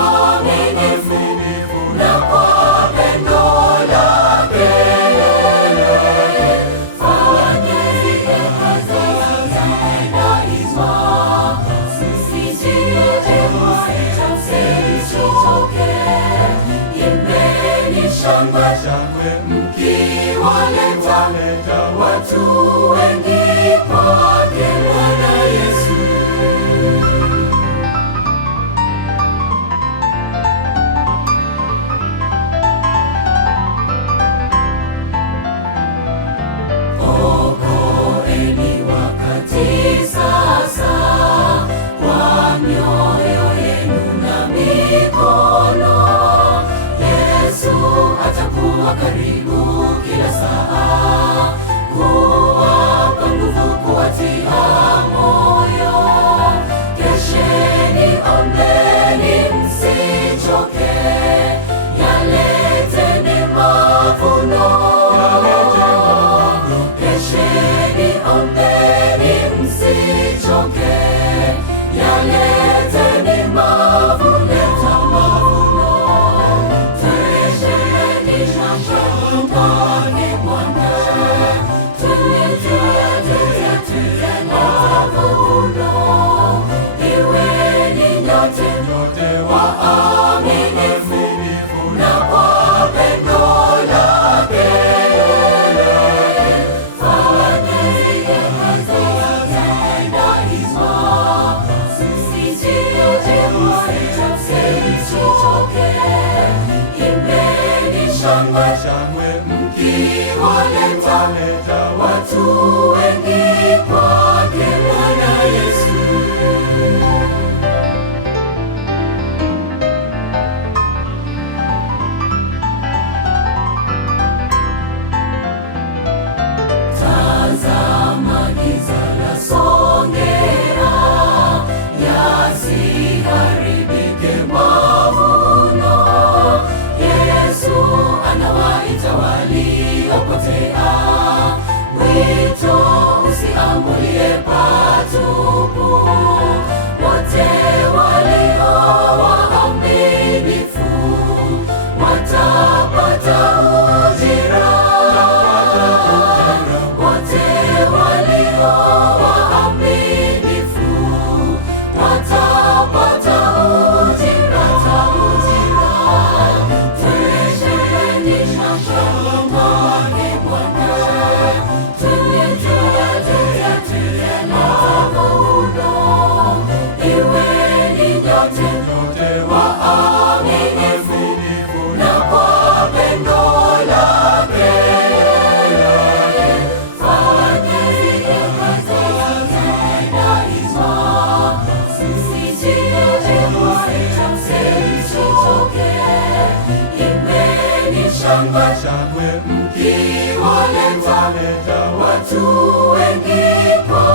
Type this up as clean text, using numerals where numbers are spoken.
waaminifu na kwa pendo lake. Fanyeni kazi daima, msijiote moyo, msichoke. Imbeni shangwe mkiwaleta watu wengi kwake Bwana Yesu. Okoeni wakati sasa kwa mioyo yenu na mikono. Yesu atakuwa karibu kila saa, kuwapa nguvu, kuwatia moyo. Kesheni, ombeni, msichoke, yaleteni mavuno. Kesheni, ombeni, msichoke, yaleteni mavuno. Turejesheni shambani Bwana, tulete mavuno. Iweni nyote waaminifu na kwa pendo lake. Fanyeni kazi daima, msijiote moyo, msichoke. Imbeni shangwe mkiwaleta watu wengi kwake Bwana Yesu. Tazama giza lasongea, yasiharibike mavuno. Yesu anawaita waliopotea, wito usiambulie patupu. Wote walio waaminifu watapata ujira. Wote walio waaminifu watapata ujira. Turejesheni shambani Bwana, tulete mavuno. Iweni nyote waaminifu na kwa pendo lake. Fanyeni kazi daima, msijiote moyo, msichoke. Imbeni shangwe mkiwaleta watu wengi kwa